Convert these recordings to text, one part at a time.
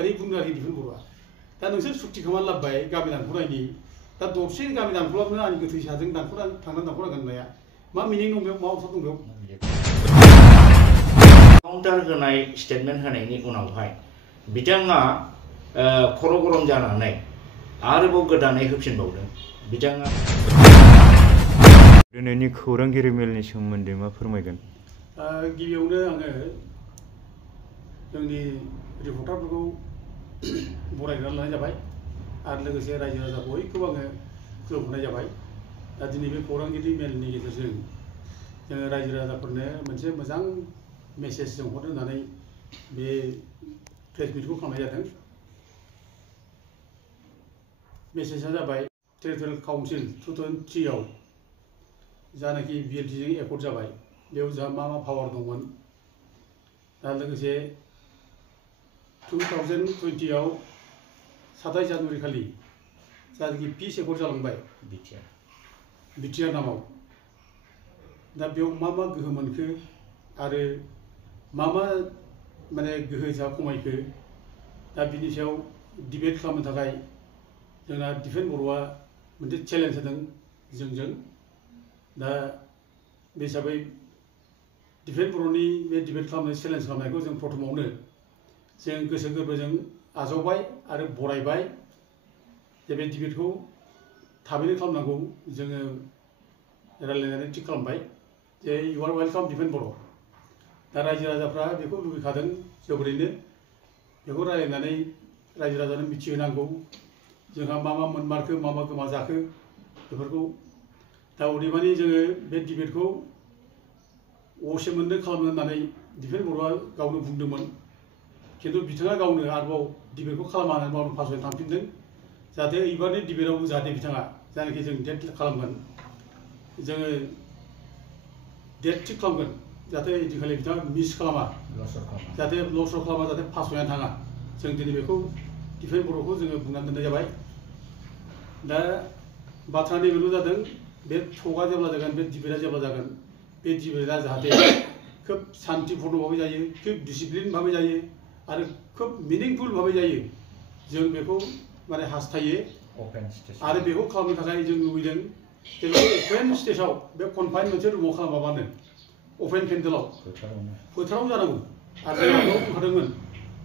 ओरै बुंनो आरोखि दिफेन बर'आ दा नोंसोर सुक्ति खालामना लाबोबाय गामि दानख'नायनि दा दरसे गामि दानख'लाबनो आंनि गोथै साजों थांनानै दानख'नांगोन होननाया मा मिनिं दं बेयाव मा अर्थ'ब दं बेयाव काउन्टार होनाय स्टेटमेन्ट होनायनि उनावहाय बिथाङा खर' गरम जानानै आरोबाव गोदानै होफिनबावदों बिथाङा दिनैनि खौरांगिरि मेलनि सोमोन्दै मा फोरमायगोन गिबियावनो आङो जोंनि रिपर्टारफोरखौ बरायग्रोनानै लानाय जाबाय आरो लोगोसे रायजो राजा बयखौबो आङो खुलुमहरनाय जाबाय दा दिनै बे खौरांगिरि मेलनि गेजेरजों जोङो रायजो राजाफोरनो मोनसे मोजां मेसेज जों हरनो होननानै बे प्रेस मिटखौ खालामनाय जादों मेसेजआ जाबाय टेरिटरियेल काउन्सिल 2003 आव जानाखि बिएलटिजों एकर्ड जाबाय बेयाव जोंहा मा पावार दंमोन दा लोगोसे 2020 आव 27 जानुवारि खालि जानाखि पिस एकर्ड जालांबाय बिटिआर नामाव दा बेयाव मा मा गोहो मोनखो आरो मा माने गोहो जा खमायखो दा बिनि सायाव डिबेट खालामनो थाखाय जोंना दिफेन बर'आ मोनसे चेलेन्ज होदों जोंजों दा बे हिसाबै दिफेन बर'नि बे डिबेट खालामनाय चेलेन्ज खालामनायखौ जों प्रथमावनो जों गोसो गोरबोजों आजावबाय आरो बरायबाय जे बे डिबेटखौ थाबैनो खालामनांगौ जोङो रायज्लायनानै थिग खालामबाय जे इउ आर वेलकाम दिफेन बर' दा रायजो राजाफ्रा बेखौ लुबैखादों जोबोरैनो बेखौ रायज्लायनानै रायजो राजानो मिथिहोनांगौ जोंहा मा मोनमारखो मा गोमा जाखो बेफोरखौ दा अदेबानि जोङो बे डिबेटखौ असे मोननो खालामनो होननानै दिफेन बर'आ गावनो बुंदोंमोन खिन्थु बिथाङा गावनो आरोबाव डिबेटखौ खालामा होननानै गावनो फासयनानै थांफिनदों जाहाथे एबारनि डिबेटआवबो जाहाथे बिथाङा जायनाखि जों डेट खालामगोन जोङो डेट थिग खालामगोन जाहाथे इदिनखालि बिथाङा मिस खालामा जाहाथे लसर खालामा जाहाथे फासयनानै थाङा जों दिनै बेखौ दिफेन बर'खौ जोङो बुंनानै दोननाय जाबाय दा बाथ्रानि बेल' जादों बे टकआ जेब्ला जागोन बे डिबेटआ जेब्ला जागोन बे डिबेटआ जाहाथे खोब शान्तिपूर्ण भाबै जायो खोब डिसिप्लिन भाबै जायो आरो खोब मिनिंफुल भाबै जायो जों बेखौ माने हास्थायो आरो बेखौ खालामनो थाखाय जों लुबैदों जे बे अपेन स्टेजाव बे कनफाइन मोनसे रुमाव खालामाबानो अपेन पेन्डेलाव फोथाराव जानांगौ आरो जों बेयाव बुंखादोंमोन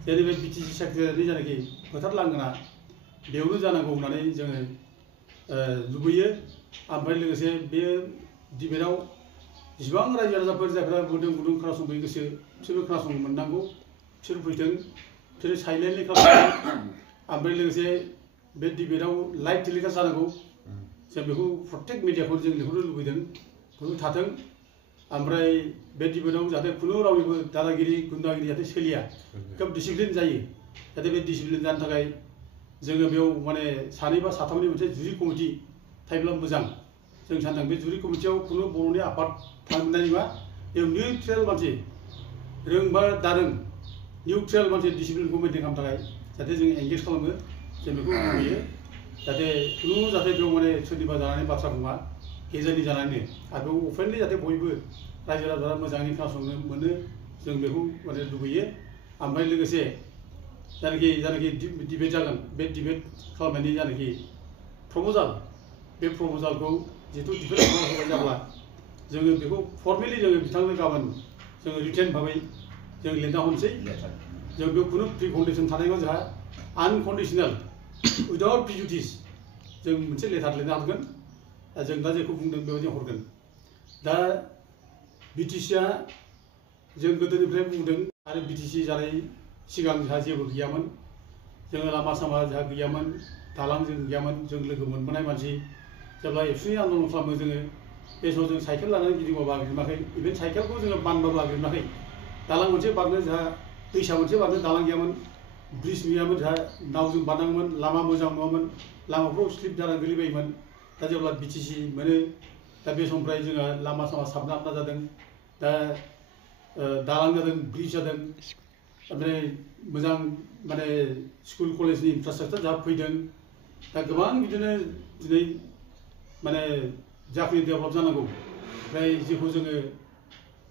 जेरै बे बिटिसि सेक्रेटारिनि जायनाखि फोथार लांगोना बेयावनो जानांगौ होननानै जोङो लुबैयो ओमफ्राय लोगोसे बे डिबेटआव जेसेबां रायजो राजाफोर जायफ्रा गुदुं खोनासंनो गोसो बिसोरबो खोनासंनो मोननांगौ बिसोर फैथों बिसोरो साइलेन्टलि खोनासंगोन ओमफ्राय लोगोसे बे डिबेटआव लाइभ टेलिकास्ट जानांगौ जों बेखौ प्रत्येक मिडियाखौ जों बेखौनो लुबैदों बेखौ थाथों ओमफ्राय बे डिबेटआव जाहाथे खुनु रावनिबो दादागिरि गुन्दागिरि जाहाथे सोलिया खोब डिसिप्लिन जायो जाहाथे बे डिसिप्लिन जानो थाखाय जोङो बेयाव माने सानै बा साथामनि मोनसे जुरि कमिटि थायोब्ला मोजां जों सानदों बे जुरि कमिटियाव खुनु बर'नि आफाद थानो मोननाय नङा बेयाव निउट्रेल मानसि रोंबा दारों निउट्रेल मानसि डिसिप्लिनखौ मेनटेन खालामनो थाखाय जाहाथे जों एंगेज खालामो जों बेखौ लुबैयो जाहाथे खुनु जाहाथे बेयाव माने सोरनिबा जानानै बाथ्रा बुङा गेजेरनि जानानै आरो बेयाव अपेनलि जाहाथे बयबो रायजो राजाफ्रा मोजाङै खोनासंनो मोनो जों बेखौ माने लुबैयो ओमफ्राय लोगोसे जायनाखि डिबेट जागोन बे डिबेट खालामनायनि जायनाखि प्रप'जाल बे प्रप'जालखौ जिहेतु डिबेट होबाय जाब्ला जोङो बेखौ फर्मेलि जोङो बिथांनो गाबोन जोङो रिटेन भाबै जों लिरना हरनोसै जों बेयाव खुनु प्रि कन्डिसन थानायखौ जोंहा आनकन्डिसनेल उइदाउट प्रिजुडिस जों मोनसे लेटार लिरनो हागोन जों दा जेखौ बुंदों बेबायदि हरगोन दा बिटिसिआ जों गोदोनिफ्राय बुंदों आरो बिटिसि जानाय सिगां जोंहा जेबो गैयामोन जोङो लामा सामा जोंहा गैयामोन दालां जों गैयामोन जों लोगो मोनबोनाय मानसि जेब्ला एबसुनि आन्दलन खालामो जोङो बे समाव जों साइकेल लानानै गिदिंबाबो आगोलनाखै इभेन साइकेलखौ जोङो बानबाबो आगोलनाखै दालां मोनसे बारनो जोंहा दैसा मोनसे बारनो दालां गैयामोन ब्रिज गैयामोन जोंहा नावजों बारनांगौमोन लामा मोजां नङामोन लामाफ्राव स्लिप जानानै गोलैबायोमोन दा जेब्ला बिटिसि मोनो दा बे समनिफ्राय जोंहा लामा सामा साबना जादों दा दालां जादों ब्रिज जादों ओमफ्राय मोजां माने स्कुल कलेजनि इनफ्रास्ट्राक्चार जा फैदों दा गोबां बिदिनो दिनै माने जाखिनि डेभेलप जानांगौ ओमफ्राय जेखौ जोङो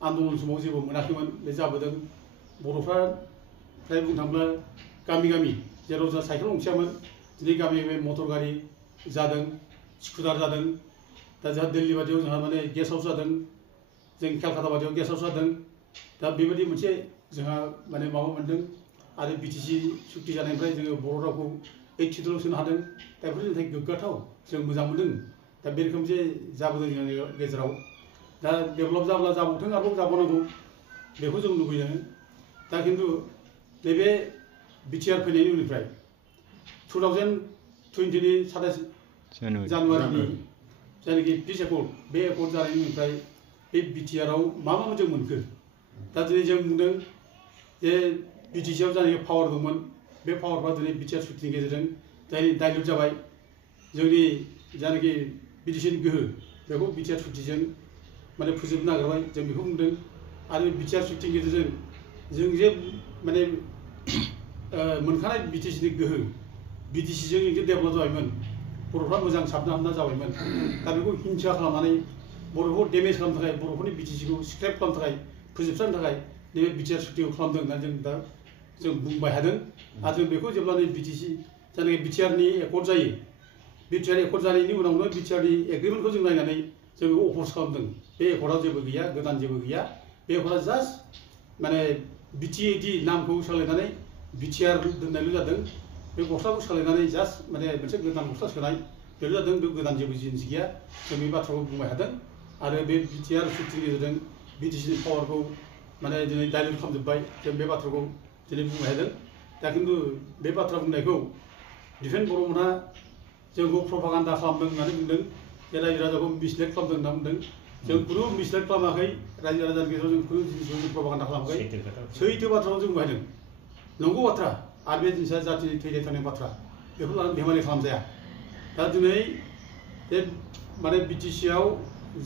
आन्दलन समाव जेबो मोनाखैमोन बे जाबोदों बर'फ्रा फ्राय बुंनो थाङोब्ला गामि गामि जेराव जोंहा साइकेल गंसेयामोन दिनै गामि गामि मटर गारि जादों स्कुटार जादों दा जोंहा दिल्ली बादियाव जोंहा माने गेस्ट हाउस जादों जों केलकाता बादियाव गेस्ट हाउस जादों दा बेबायदि मोनसे जोंहा माने माबा मोनदों आरो बिटिसि सुक्ति जानायनिफ्राय जोङो बर' रावखौ 8 शिड्यूलाव सोनो हादों दा बेफोर जोंनि थाखाय गोग्गाथाव जों मोजां मोनदों दा बे रोखोम जे जाबोदों जोंनि गेजेराव दा डेभेलप जाब्ला जाबावथों आरोबाव जाबावनांगौ बेखौ जों लुबैदों दा खिन्थु नैबे बिटिआर फैनायनि उननिफ्राय 2020 नि 27 जानुवारिनि जायनाखि पिस एकर्ड बे एकर्ड जानायनि उननिफ्राय बे बिटिआरआव मा जों मोनखो दा दिनै जों बुंदों जे बिटिसिआव जायनाखि पावार दंमोन बे पावारफ्रा दिनै बिटिआर सुक्तिनि गेजेरजों जायनि डाइल्युट जाबाय जोंनि जायनाखि बिटिसिनि गोहो बेखौ बिटिआर सुक्तिजों माने फोजोबनो नागिरबाय जों बेखौ बुंदों आरो बिटिआर सुक्तिनि गेजेरजों जों जे माने मोनखानाय बिटिसिनि गोहो बिटिसिजों जे डेभेलप जाबायमोन बर'फ्रा मोजां साबना हामना जाबायमोन दा बेखौ हिंसा खालामनानै बर'खौ डेमेज खालामनो थाखाय बर'फोरनि बिटिसिखौ स्क्रेप खालामनो थाखाय फोजोबस्रांनो थाखाय नैबे बिटिआर सुक्तिखौ खालामदों होननानै जों बुंबाय थादों आरो जों बेखौ जेब्ला नै बिटिसि जायनाखि बिटिआरनि एकर्ड जायो बिटिआर एकर्ड जानायनि उनावनो बिटिआरनि एग्रिमेन्टखौ जों नायनानै जों बेखौ अफर्स खालामदों बे एकर्डआव जेबो गैया गोदान जेबो गैया बे एकर्डआ जास्ट माने बिटिएडि नामखौ सोलायनानै बिटिआर दोननायल' जादों बे गस्लाखौ सोलायनानै जास्ट माने मोनसे गोदान गस्ला सोनाय बेल' जादों बे गोदान जेबो जिनिस गैया जों बे बाथ्राखौ बुंबाय थादों आरो बे बिटिआर सुक्तिनि गेजेरजों बिटिसिनि पावारखौ माने दिनै डाइल्युट खालामजोब्बाय जों बे बाथ्राखौ दिनै बुंबाय थादों दा खिन्थु बे बाथ्रा बुंनायखौ डिफेन्स बर'मोनहा जोंखौ प्रपागान्दा खालामदों होननानै बुंदों जे रायजो राजाखौ मिसलेट खालामदों होनना बुंदों जों खुनु मिसलेट खालामाखै रायजो राजानि गेजेराव जों खुनु जिनिसखौ जों प्रपागान्दा खालामाखै सैथो बाथ्राखौ जों बुंबाय नंगौ बाथ्रा आरो बे जिनिसा जाथिनि थैनाय थानाय बाथ्रा बेखौ लानानै धेमालि खालामजाया दा दिनै बे माने बिटिसिआव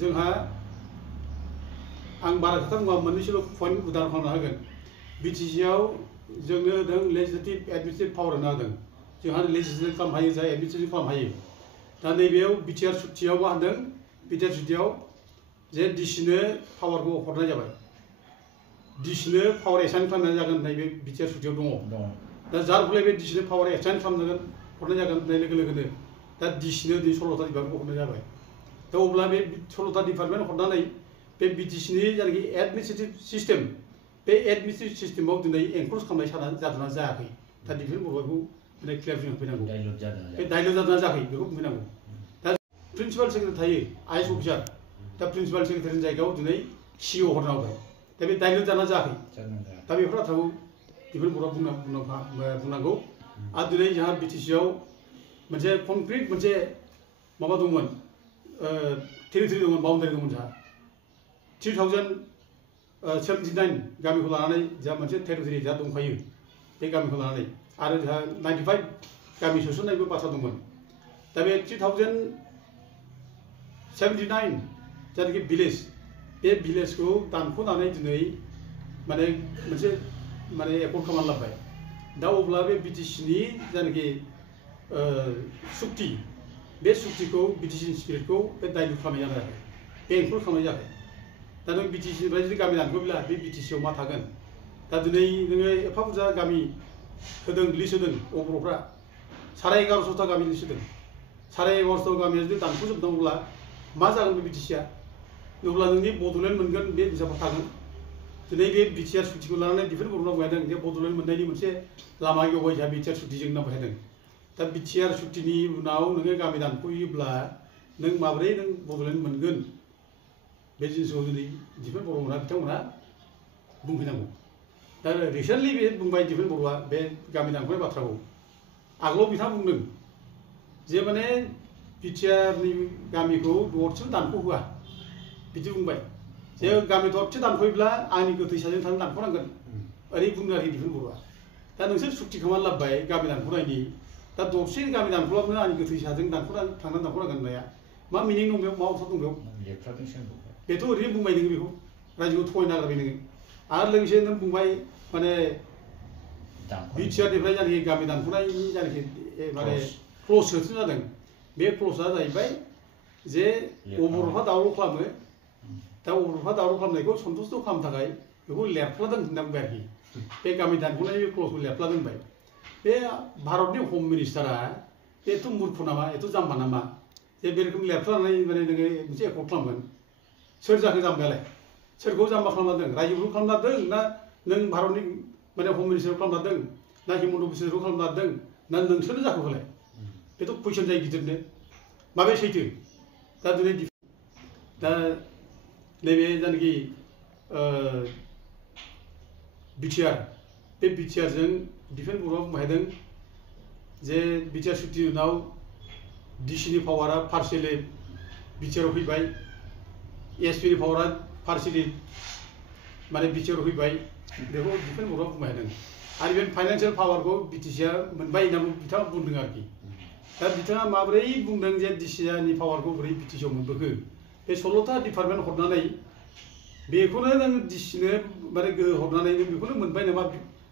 जोंहा आं बारा खोथा बुङा मोननैसोल' पइन्ट उदाहरन खालामना होगोन बिटिसिआव जोंनो होदों लेजिस्लेटिभ एडमिनिस्ट्रेटिभ पावार होना होदों जोंहा लेजिस्लेटिभ खालामनो हायो जाय एडमिनिस्ट्रेटिभ खालामनो हायो दा नैबेयाव बिटिआर सुक्तियाव मा होनदों बिटिआर सुक्तियाव जे डिसिनो पावारखौ हरनाय जाबाय डिसिनो पावार एसाइन खालामनाय जागोन होननाय बे बिटिआर सुक्तियाव दङ दा जार फले बे डिसिनो पावार एसाइन खालामनांगोन हरनाय जागोन होननाय लोगो लोगोनो दा डिसिनो दिनै 16था डिपार्टमेन्टखौ हरनाय जाबाय दा अब्ला बे 16था डिपार्टमेन्ट हरनानै बे बिटिसिनि जायनाखि एडमिनिस्ट्रेटिभ सिस्टेम बे एडमिनिस्ट्रेटिभ सिस्टेमाव दिनै एनक्रोच खालामनाय जादोंना जायाखै दा डिफेन्स बर'खौ माने क्लियारिफिकेसन होफैनांगौ बे डाइल्युट जादोंना जायाखै बेखौ बुंफैनांगौ दा प्रिन्सिपाल सेक्रेटारि थायो आइएस अफिसार दा प्रिन्सिपाल सेक्रेटारिनि जायगायाव दिनै सिइअ हरना होबाय दा बे डाइल्युट जादोंना जायाखै दा बेफोर बाथ्राखौ डिफेन्स बर'आ बुंनांगौ आरो दिनै जोंहा बिटिसिआव मोनसे कनक्रिट मोनसे माबा दंमोन टेरिटरि दंमोन बाउन्डारि दंमोन जोंहा 3079 गामिखौ लानानै जोंहा मोनसे टेरिटरि जोंहा दंखायो बे गामिखौ लानानै आरो जोंहा 95 गामि सोसननायबो बाथ्रा दंमोन दा बे 3079 जायनाखि भिलेज बे भिलेजखौ दानख'नानै दिनै माने मोनसे माने एकर्ड खालामनानै लाबाय दा अब्ला बे बिटिसिनि जायनाखि सुक्ति बे सुक्तिखौ बिटिसिनि स्पिरिटखौ बे डाइल्युट खालामनाय जाबाय बे एनक्रोच खालामनाय जाबाय दा नों बिटिसिनिफ्राय जुदि गामि दानख'ब्ला बे बिटिसिआव मा थागोन दा दिनै नोङो एफा बुरजा गामि होदों लिस्ट होदों बर'फ्रा 1150टा गामि लिस्ट होदों 1150टा गामिया जुदि दानख'जोबनांगौब्ला मा जागोन बे बिटिसिआ अब्ला नोंनि बड'लेण्ड मोनगोन बे बिजाबा थागोन दिनै बे बिटिआर सुक्तिखौ लानानै डिफेन्स बर'आ बुंदों जे बड'लेण्ड मोननायनि मोनसे लामा गेवबाय जोंहा बिटिआर सुक्तिजों नांबाय थादों दा बिटिआर सुक्तिनि उनाव नोङो गामि दानख'योब्ला नों माबोरै नों बड'लेण्ड मोनगोन बे जिनिसखौ दिनै डिफेन्स बर'मोनहा बिथांमोनहा बुंफैनांगौ दा रिसेन्टलि बे बुंबाय डिफेन्स बर'आ बे गामि दानख'नाय बाथ्राखौ आगोलाव बिथाङा बुंदों जे माने बिटिआरनि गामिखौ दरसेबो दानख'होआ बिदि बुंबाय जे गामि दरसे दानख'योब्ला आंनि गोथै साजों थांनो दानख'नांगोन ओरै बुंदों आरोखि डिफेन्स बर'आ दा नोंसोर सुक्ति खालामनानै लाबोबाय गामि दानख'नायनि दा दरसे गामि दानख'लाबनो आंनि गोथै साजों थांनानै दानख'नांगोन होननाया मा मिनिं दं बेयाव मा अर्थ दं बेयाव बेथ' ओरैनो बुंबाय नोङो बेखौ रायजोखौ थगायनो नागिरबाय नोङो आरो लोगोसे नों बुंबाय माने बिटिआरनिफ्राय जायनाखि गामि दानख'नायनि जायनाखि माने क्लज सोसननाय जादों बे क्लजआ जाहैबाय जे बर'फ्रा दावराव खालामो दा बर'फ्रा दावराव खालामनायखौ सन्तुष्ट खालामनो थाखाय बेखौ लेरफ्लादों होनना बुंबाय आरोखि बे गामि दानख'नायनि बे क्लजखौ लेरफ्लादों होनबाय बे भारतनि हम मिनिस्टारा एथ' मूर्ख नामा एथ' जाम्बा नामा जे बे रोखोम लेरफ्लानानै माने नोङो मोनसे एकर्ड खालामगोन सोर जाखो जाम्बायालाय सोरखौ जाम्बा खालामना दों रायजोखौ खालामना दों ना नों भारतनि माने हम मिनिस्टारखौ खालामना दों ना हिमन्त बिश्वशर्माखौ खालामना दों ना नोंसोरनो जाखो फालाय बेथ' कुइसन जायो गिदिरनो माबे सैथो दा दिनै दा नैबे जायनाखि बिटिआर बे बिटिआरजों दिफेन्स बर्डआ बुंबायदों जे बिटिआर सुक्तिनि उनाव डिसिनि पावारा पार्सियेलि बिटिआरआव फैबाय एसपिनि पावारा पार्सियेलि माने बिटिआरआव फैबाय बेखौ दिफेन्स बर्डआ बुंबायदों आरो बे फाइनान्सियेल पावारखौ बिटिसिआ मोनबाय होनना बिथाङा बुंदों आरोखि दा बिथाङा माबोरै बुंदों जे डिसिनि पावारखौ बोरै बिटिसिआव मोनबोखो बे 16टा डिपार्टमेन्ट हरनानै बेखौनो नों डिसिनो माने गोहो हरनानै नों बेखौनो मोनबाय नामा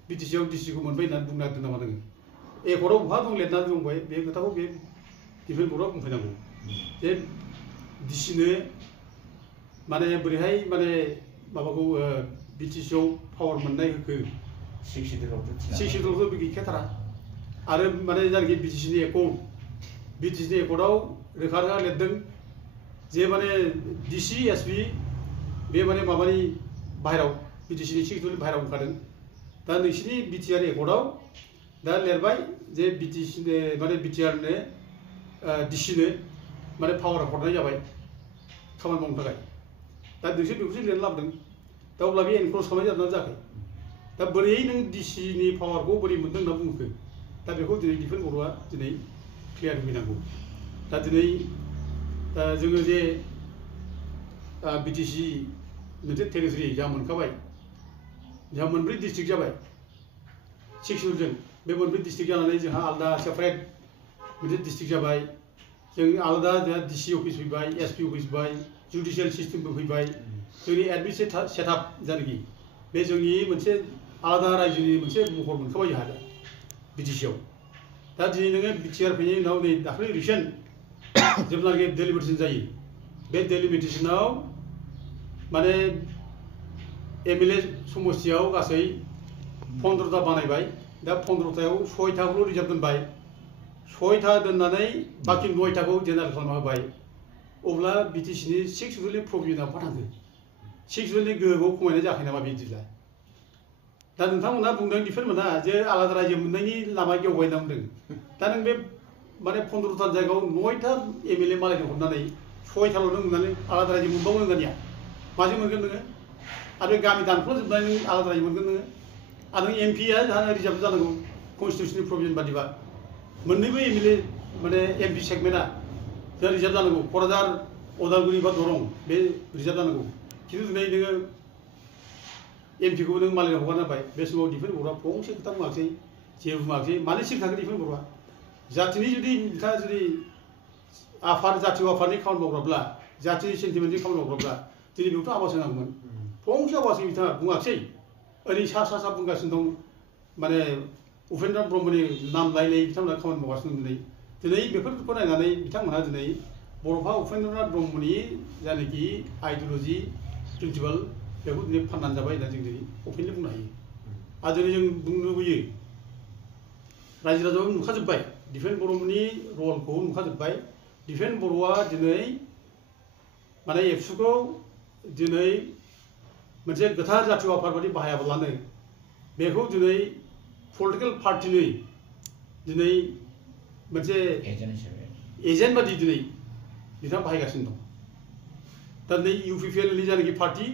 बिटिसिआव डिसिखौ मोनबाय होननानै बुंनो नागिरदों नामा नोङो एकर्डआव बहा दं लिरनानै दंबाय बे खोथाखौ बे डिफेन्स बर्डआ बुंफैनांगौ जे डिसिनो माने बोरैहाय माने माबाखौ बिटिसिआव पावार मोननाय होखो 6 सिडुलथ' बे गैखाथारा आरो माने जायनाखि बिटिसिनि एकर्डआव रोखा रोखा लिरदों जे माने डिसि एसपि बे माने माबानि बाहेराव बिटिसिनि 6 सिडुलनि बाहेराव ओंखारदों दा नोंसिनि बिटिआर एकर्डआव दा लिरबाय जे बिटिसिनो माने बिटिआरनो डिसिनो माने पावार हरनाय जाबाय खामानि मावनो थाखाय दा नोंसोर बेखौसो लिरना लाबोदों दा अब्ला बे एनक्ल'ज खालामनाय जादोंना जायाखै दा बोरै नों डिसिनि पावारखौ बोरै मोनदों होनना बुंखो दा बेखौ दिनै डिफेन्स बर्डआ दिनै क्लियार होफैनांगौ दा दिनै जोङो जे बिटिसि मोनसे टेरिटरि जा मोनखाबाय जोंहा मोनब्रै डिस्ट्रिक्ट जाबाय 6 सिडुलजों बे मोनब्रै डिस्ट्रिक्ट जानानै जोंहा आलादा सेपारेट मोनसे डिस्ट्रिक्ट जाबाय जों आलादा जोंहा डिसि अफिस फैबाय एसपि अफिस फैबाय जुडिशियेल सिस्टेमबो फैबाय जोंनि एडमिनिस्ट्रेटिभ सेटआप जायनाखि बे जोंनि मोनसे आलादा रायजोनि मोनसे महर मोनखाबाय जोंहा बिटिसिआव दा दिनै नोङो बिटिआर फैनायनि उनाव नै दाख्लै रिसेन्ट जेब्लानाखि डेलिमिटेसन जायो बे डेलिमिटेसनाव माने एमएलए समस्तियाव गासै 15टा बानायबाय दा 15टायाव 6टाखौल' रिजार्भ दोनबाय 6टा दोननानै बाखि 9टाखौ जेनेरेल खालामना होबाय अब्ला बिटिसिनि 6 सिडुलनि प्रभिजनआ बहा थांखो 6 सिडुलनि गोहोखौ खमायनाय जायाखै नामा बिदिब्ला दा नोंथांमोनहा बुंदों डिफेन्समोनहा जे आलादा रायजो मोननायनि लामा गेवबाय होनना बुंदों दा नों बे माने 15टा जायगायाव 9टा एमएलए मालायनो हरनानै 6टाल' नों मोननानै आलादा रायजो मोनबावो होननाया माजों मोनगोन नोङो आरो बे गामि दानख्ल'जोबनानै नों आलादा रायजो मोनगोन नोङो आरो नों एमपिआ रिजार्भ जानांगौ कनस्टिटिउसननि प्रभिजन बादिबा मोननैबो एमएलए माने एमपि सेगमेन्टआ जोंहा रिजार्भ जानांगौ क'क्राझार उदालगुरि बा दरं बे रिजार्भ जानांगौ खिन्थु दिनै नोङो एमपिखौबो नों मालायनो हगारना होबाय बे समाव डिफेन्स बर्डआ फंसे खोथा बुङाखै जेबो बुङाखै मानो सिरि थाखो डिफेन्स बर्डआ जातिनि जुदि बिथाङा जुदि आफाद जातीय आफादनि खामानि मावग्राब्ला जातिनि सेन्टिमेन्टनि खामानि मावग्राब्ला दिनै बेखौथ' आवाज होनांगौमोन फंसे आवाज बिथाङा बुङाखसै ओरै सा बुंगासिनो दं माने उपेन्द्र ब्रह्मनि नाम लायै लायै बिथांमोना खामानि मावगासिनो दं दिनै बेफोरखौ नायनानै बिथांमोनहा दिनै बड'फा उपेन्द्रनाथ ब्रह्मनि जायनाखि आइडिय'लजि प्रिन्सिपाल बेखौ दिनै फाननानै जाबाय होनना जों दिनै अपेनलि बुंनो हायो आरो दिनै जों बुंनो लुबैयो रायजो राजायाबो नुखाजोब्बाय डिफेन्स बर्डनि रलखौ नुखाजोब्बाय डिफेन्स बर्डआ दिनै माने एबसुखौ दिनै मोनसे गोथार जातीय आफाद बायदि बाहायाब्लानो बेखौ दिनै पलिटिकेल पार्टिनि दिनै मोनसे एजेन्ट बादि दिनै बिथाङा बाहायगासिनो दं दा दिनै इउपिपिएलनि जायनाखि पार्टि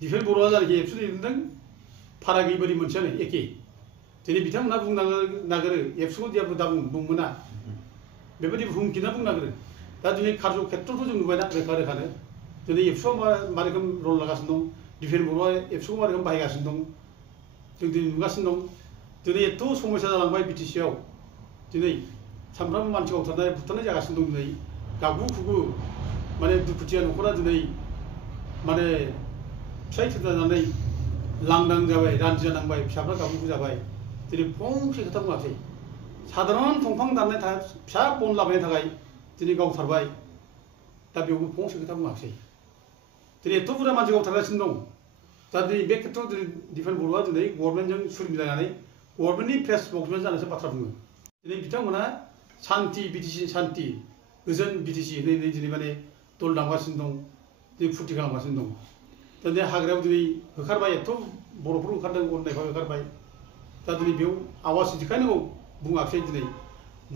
डिफेन्स बर्डआ जायनाखि एबसु दैदेनदों फाराग गैयि बायदि मोनसेयानो एखे दिनै बिथांमोनहा बुंनो नागिरो एबसुखौ दा बुंमोना बेबायदि बुहुमखिना बुंनो नागिरो दा दिनै कार्य खेत्र'खौ जों नुबायना रोखा रोखानो दिनै एबसुआ मा रोखोम रल लागासिनो दं डिफेन्स बर्डआ एबसुखौ मा रोखोम बाहायगासिनो दं जों दिनै नुगासिनो दं दिनै एथ' समस्या जालांबाय बिटिसिआव दिनै सानफ्रामबो मानसि गावथारनाय बुथारनाय जागासिनो दं दिनै गाबु खुगु माने दुखुथिया न'खरा दिनै माने फिसाय थैजानानै लांदां जाबाय रानजि जानांबाय फिसाफ्रा गाबु जाबाय दिनै फंसे खोथा बुङाखै साधारन दंफां दाननाय फिसा बन लाबोनायनि थाखाय दिनै गावथारबाय दा बेयावबो फंसे खोथा बुङाखै दिनै एथ' बुरजा मानसि गावथारगासिनो दं दा दिनै बे खेत्रआव दिनै डिफेन्स बर्डआ दिनै गभर्नमेन्टजों सुर मिलायनानै गभर्नमेन्टनि प्रेस स्पक्समेन जानानैसो बाथ्रा बुङो दिनै बिथांमोना शान्ति बिटिसि शान्ति गोजोन बिटिसि होननानै दिनै माने दल दामगासिनो दं दिनै फुरथि खालामगासिनो दं दा हाग्रायाव दिनै होखारबाय एथ' बर'फोर ओंखारदों अननायफ्रा होखारबाय दा दिनै बेयाव आवाज दिखांनांगौ बुङाखै दिनै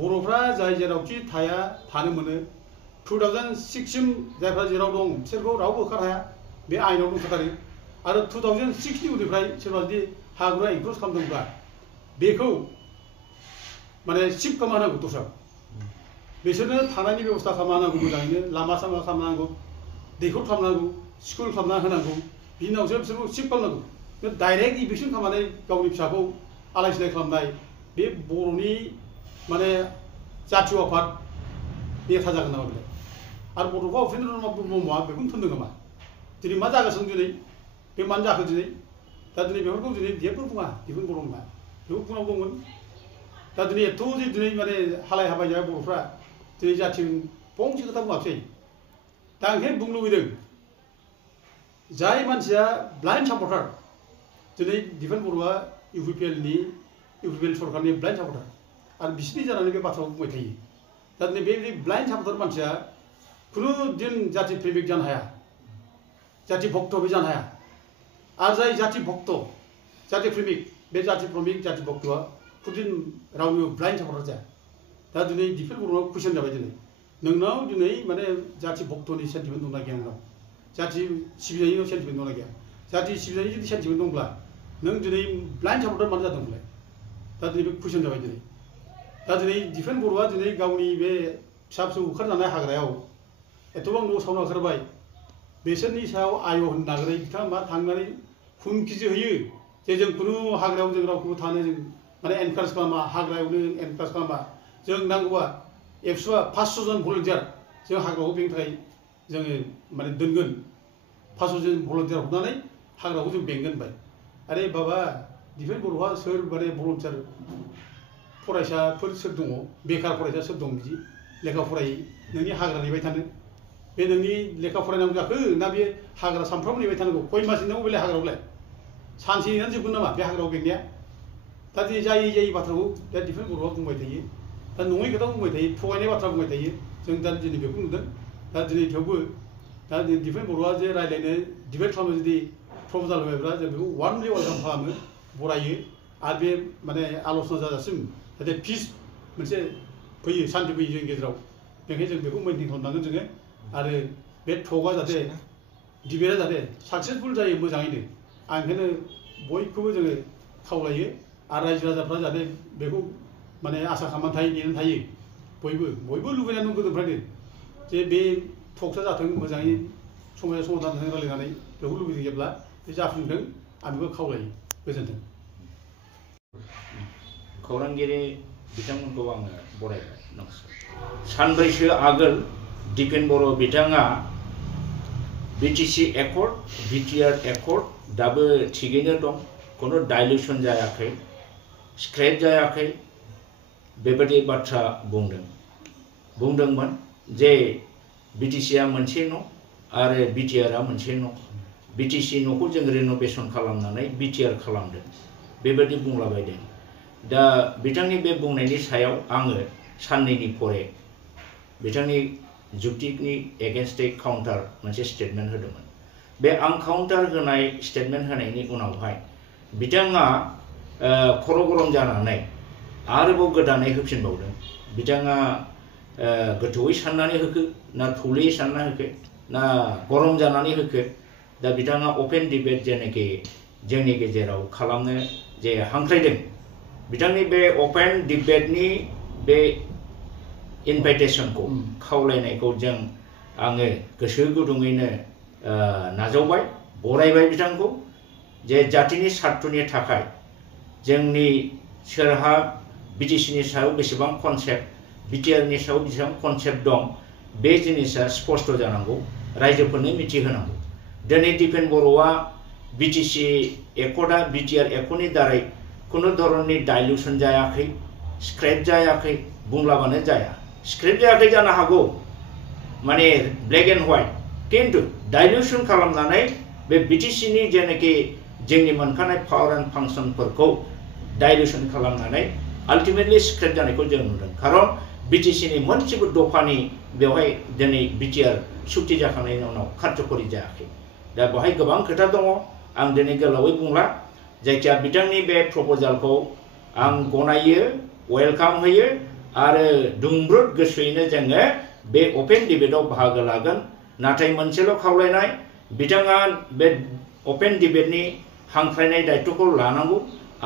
बर'फ्रा जाय जेरावखि थाया थानो मोनो 2006 सिम जायफ्रा जेराव दं बिसोरखौ रावबो होखार हाया बे आयेनाव दंखाथारो आरो 2006 नि उननिफ्राय सोरबा जुदि हाग्राया इनक्ल'ज खालामदोंब्ला बेखौ माने शिफ्ट खालामनांगौ दस्रायाव बिसोरनो थानायनि बेबस्था खालामनांगौ मोजाङैनो लामा सामा खालामनांगौ दैखर खालामनांगौ स्कुल खालामना होनांगौ बिनि उनावसो बिसोरखौ शिफ्ट खालामनांगौ डाइरेक्ट इभिक्सन खालामनानै गावनि फिसाखौ आलाय सिलाय खालामनाय बे बर'नि माने जातीय आफाद नेता जागोन नामा बेलाय आरो बड'फा उपेन्द्र ब्रह्मआ बेखौनो थोनदों नामा दिनै मा जागासिनो दिनै बे मानो जाखो दिनै दा दिनै बेफोरखौ दिनै जेबो बुङा दिफेन बर' नङा बेखौ बुंनांगौमोन दा दिनै एथ' जे दिनै माने हालाय हाबाय जाबाय बर'फ्रा दिनै जाथि फंसे खोथा बुङाखै दा आं बेखायनो बुंनो लुबैदों जाय मानसिया ब्लाइन्ड सापर्टार दिनै दिफेन बर'आ इउपिपिएल सरकारनि ब्लाइन्ड सापर्टार आरो बिसिनि जानानै बे बाथ्राखौ बुंबाय थायो दा दिनै बे ब्लाइन्ड सापर्टार मानसिया खुनु दिन जाति प्रेमिक जानो हाया जाति भक्तबो जानो हाया आरो जाय जाति भक्त जाति प्रेमिक बे जाति प्रेमिक जाति भक्तआ खुदिन रावनिबो ब्लाइन्ड सापर्टार जाया दा दिनै दिफेन बर'आ कुइसन जाबाय दिनै नोंनाव दिनै माने जाति भक्तनि सेन्टिमेन्ट दंना गैया नोंनाव जाति सिबिनायनि सेन्टिमेन्ट दंना गैया जाति सिबिनायनि जुदि सेन्टिमेन्ट दंब्ला नों दिनै ब्लाइन्ड सापर्टार मानो जादोंमोनलाय दा दिनै बे कुइसन जाबाय दिनै दा दिनै दिफेन बर'आ दिनै गावनि बे फिसा फिसौ ओंखारजानाय हाग्रायाव एथ'बां न' सावना ओंखारबाय बिसोरनि सायाव आय होनो नागिरै बिथाङा मा थांनानै हुमखिजो होयो जे जों खुनु हाग्रायाव जों रावखौबो थानो जों माने एनकारेज खालामा हाग्रायावनो एनकारेज खालामा जों नांगौबा 500 जन भलन्टियार जों हाग्राखौ बेंनो थाखाय जोङो माने दोनगोन 500 जन भलन्टियार हरनानै हाग्राखौ जों बेंगोन बाय आरे बाबा दिफेन बर'आ सोर माने भलन्टियार फरायसाफोर सोर दङ बेकार फरायसा सोर दं बिदि लेखा फरायै नोंनि हाग्रा नेबाय थानो बे नोंनि लेखा फरायनांगौ जाखो ना बे हाग्रा सानफ्रामबो नेबाय थानांगौ खय मास नेनांगौ बेलाय हाग्रायावलाय सानसे नेनानै जोबगोन नामा बे हाग्रायाव बेंनाया दा दिनै जायै बाथ्राखौ दा दिफेन बर'आ बुंबाय थायो दा नङै खोथा बुंबाय थायो थगायनाय बाथ्रा बुंबाय थायो जों दा दिनै बेखौ नुदों दा दिनै थेवबो दा दिफेन बर'आ जे रायज्लायनो डिबेट खालामनो जुदि प्रप'जाल होबायब्ला जों बेखौ वार्मलि वेलकाम खालामो बरायो आरो बे माने आल'सना जाजासिम जाहाथे पिस मोनसे फैयो शान्ति फैयो जोंनि गेजेराव बेनिखायनो जों बेखौ मेइनटेन खालामनांगोन जोङो आरो बे टकआ जाहाथे डिबेटआ जाहाथे साक्सेसफुल जायो मोजाङैनो आं ओंखायनो बयखौबो जोङो खावलायो आरो रायजो राजाफ्रा जाहाथे बेखौ माने आसा खालामनानै थायो नेनानै थायो बयबो लुबैनानै दं गोदोनिफ्रायनो जे बे टकआ जाथों मोजाङै समाधानजों रायलायनानै बेखौ लुबैदों जेब्ला बे जाफुंथों आं बेखौ खावलायो गोजोन्थों खौरांगिरि बिथांमोनखौ आङो बरायबाय नमस्कार सानब्रैसो आगोल दिपेन बर' बिथाङा बिटिसि एकर्ड बिटिआर एकर्ड दाबो थिगैनो दं खुनु डाइल्यूसन जायाखै स्क्रैप जायाखै बेबायदि बाथ्रा बुंदोंमोन जे बिटिसिआ मोनसे न' आरो बिटिआरआ मोनसे न' बिटिसि न'खौ जों रिन'भेसन खालामनानै बिटिआर खालामदों बेबायदि बुंलाबायदों दा बिथांनि बे बुंनायनि सायाव आङो साननैनि परे बिथांनि जुक्तिनि एगेन्स्टै काउन्टार मोनसे स्टेटमेन्ट होदोंमोन बे आं काउन्टार होनाय स्टेटमेन्ट होनायनि उनावहाय बिथाङा खर' गरम जानानै आरोबाव गोदानै होफिनबावदों बिथाङा गोथौयै साननानै होखो ना थौलेयै सानना होखो ना गरम जानानै होखो दा बिथाङा अपेन डिबेट जेनाखि जोंनि गेजेराव खालामनो जे हांख्रायदों बिथांनि बे अपेन डिबेटनि बे इनभाइटेसनखौ खावलायनायखौ आङो गोसो गुदुङैनो नाजावबाय बरायबाय बिथांखौ जे जातिनि सार्थनि थाखाय जोंनि सोरहा बिटिसिनि सायाव बेसेबां कनसेप्ट बिटिआरनि सायाव बेसेबां कनसेप्ट दं बे जिनिसा स्पष्ट जानांगौ रायजोफोरनो मिथिहोनांगौ दिनै दिपेन बर'आ बिटिसि एकर्डआ बिटिआर एकर्डनि दारै खुनु धरननि डाइल्यूसन जायाखै स्क्रैप जायाखै बुंलाबानो जाया स्क्रैप जायाखै जानो हागौ माने ब्लेक एन्ड व्हाइट किन्तु डाइल्यूसन खालामनानै बे बिटिसिनि जेनाखि जोंनि मोनखानाय पावर एन्ड फांसनफोरखौ डाइल्यूशन खालामनानै आल्टिमेटलि स्क्रेप जानायखौ जों नुदों खारन बिटिसिनि मोनसेबो दफानि बेवहाय दिनै बिटिआर सुक्ति जाखांनायनि उनाव कारजकरि जायाखै दा बेवहाय गोबां खोथा दङ आं दिनै गोलावै बुंला जायखिया बिथांनि बे प्रप'जालखौ आं गनायो वेलकाम होयो आरो दुंब्रुद गोसोयैनो जोङो बे अपेन डिबेटआव बाहागो लागोन नाथाय मोनसेल' खावलायनाय बिथाङा बे अपेन डिबेटनि हांख्रायनाय दायित्वखौ लानांगौ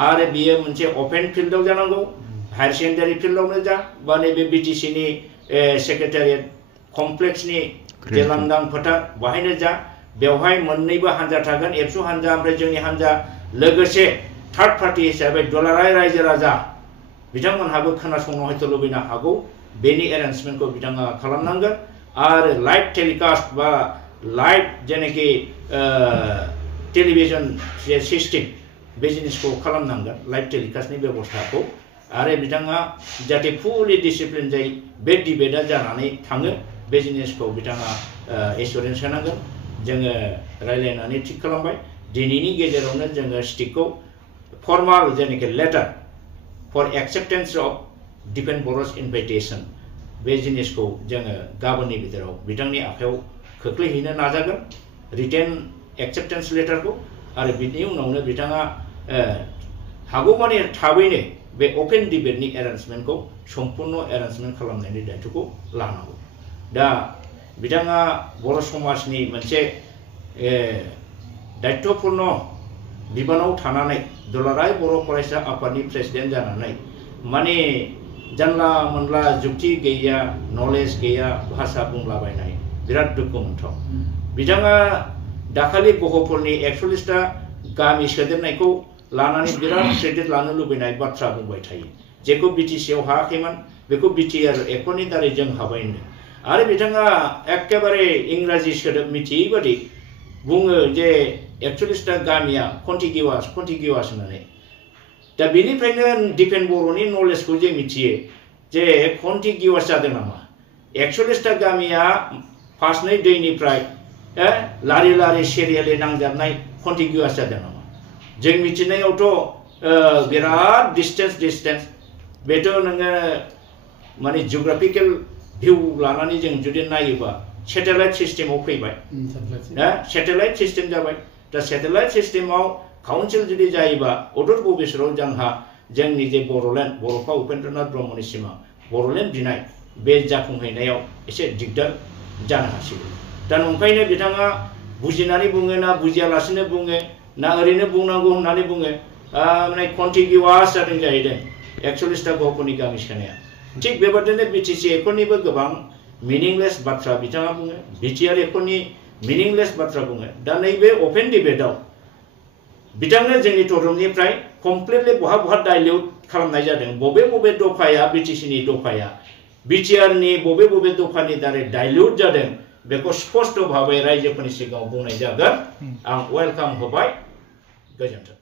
आरो बियो मोनसे अपेन फिल्डआव जानांगौ हायर सेकेन्डारि फिल्डआवनो जा बा नैबे बिटिसिनि सेक्रेटारियेट कमप्लेक्सनि जे लांदां फोथार बाहायनो जा बेवहाय मोननैबो हान्जा थागोन एबसु हान्जा ओमफ्राय जोंनि हान्जा लोगोसे थार्ड पार्टी हिसाबै दुलाराय रायजो राजा बिथांमोनहाबो खोनासंनो हयथ' लुबैनो हागौ बेनि एरेन्जमेन्टखौ बिथाङा खालामनांगोन आरो लाइभ टेलिकास्ट बा लाइभ जेनाखि टेलिभिजन जे सिस्टेम बे जिनिसखौ खालामनांगोन लाइभ टेलिकास्टनि बेबस्थाखौ आरो बिथाङा जाहाथे फुलि डिसिप्लिन जायो बे डिबेटआ जानानै थाङो बे जिनिसखौ बिथाङा एसुरेन्स होनांगोन जोङो रायलायनानै थिग खालामबाय दिनैनि गेजेरावनो जोङो स्टिकखौ फर्माल जेनाखि लेटार फर एक्सेप्टेन्स अफ डिफेन बर'स इनभाइटेसन बे जिनिसखौ जोङो गाबोननि गेजेराव बिथांनि आखायाव खोख्लैहैनो नाजागोन रिटेन एक्सेप्टेन्स लेटारखौ आरो बिनि उनावनो बिथाङा हागौमानि थाबैनो बे अपेन डिबेटनि एरेन्जमेन्टखौ सम्पूर्ण एरेन्जमेन्ट खालामनायनि दायित्वखौ लानांगौ दा बिथाङा बर' समाजनि मोनसे दायित्वपूर्ण बिबानाव थानानै दुलाराय बर' फरायसा आफादनि प्रेसिडेन्ट जानानै माने जानला मोनला जुक्ति गैया नलेज गैया भाषा बुंलाबायनाय बिराद दुखु मोनथाव बिथाङा दाखालि गहपुरनि 41टा गामि सोदेरनायखौ लानानै बिराद क्रेडिट लानो लुबैनाय बाथ्रा बुंबाय थायो जेखौ बिटिसिआव हायाखैमोन बेखौ बिटिआर एक्टनि दारै जों हाबायनो आरो बिथाङा एकेबारे इंराजि सोदोब मिथियै बादि बुङो जे 41टा गामिया कन्टिगिउवास होननानै दा बेनिफ्रायनो डिफेन बर'नि नलेजखौ जे मिथियो जे कन्टिगिउवास जादों नामा 41टा गामिया फार्स्टनै दैनिफ्राय लारि लारि सिरियालि नांजाबनाय कन्टिगिउवास जादों नामा जों मिथिनायावथ' बिराद डिस्टेन्स बेथ' नोङो माने जिअग्राफिकेल भिउ लानानै जों जुदि नायोबा सेटेलाइट सिस्टेमाव फैबाय सेटेलाइट सिस्टेम जाबाय दा सेटेलाइट सिस्टेमाव काउन्सिल जुदि जायोबा अदर भबिसराव जोंहा जोंनि जे बर'लेण्ड बर'फा उपेन्द्रनाथ ब्रह्मनि सिमां बर'लेण्ड बिनाय बे जाफुंहैनायाव एसे दिगदार जानो हासिगौ दा नंखायनो बिथाङा बुजिनानै बुङो ना बुजियालासिनो बुङो ना ओरैनो बुंनांगौ होननानै बुङो माने कन्टिगिउवास जादों जाहैदों 41टा गहपुरनि गामि सोनाया थिग बेबादिनो बिटिसि एक्टनिबो गोबां मिनिंलेस बाथ्रा बिथाङा बुङो बिटिआर एक्टनि मिनिंलेस बाथ्रा बुङो दा नैबे अपेन डिबेटआव बिथांनो जोंनि तरफनिफ्राय कमप्लिटलि बहा डाइल्युट खालामनाय जादों बबे दफाया बिटिसिनि दफाया बिटिआरनि बबे दफानि दारै डाइल्युट जादों बेखौ स्पष्ट भाबै रायजोफोरनि सिगाङाव बुंनाय जागोन आं वेलकाम होबाय गोजोन्थों।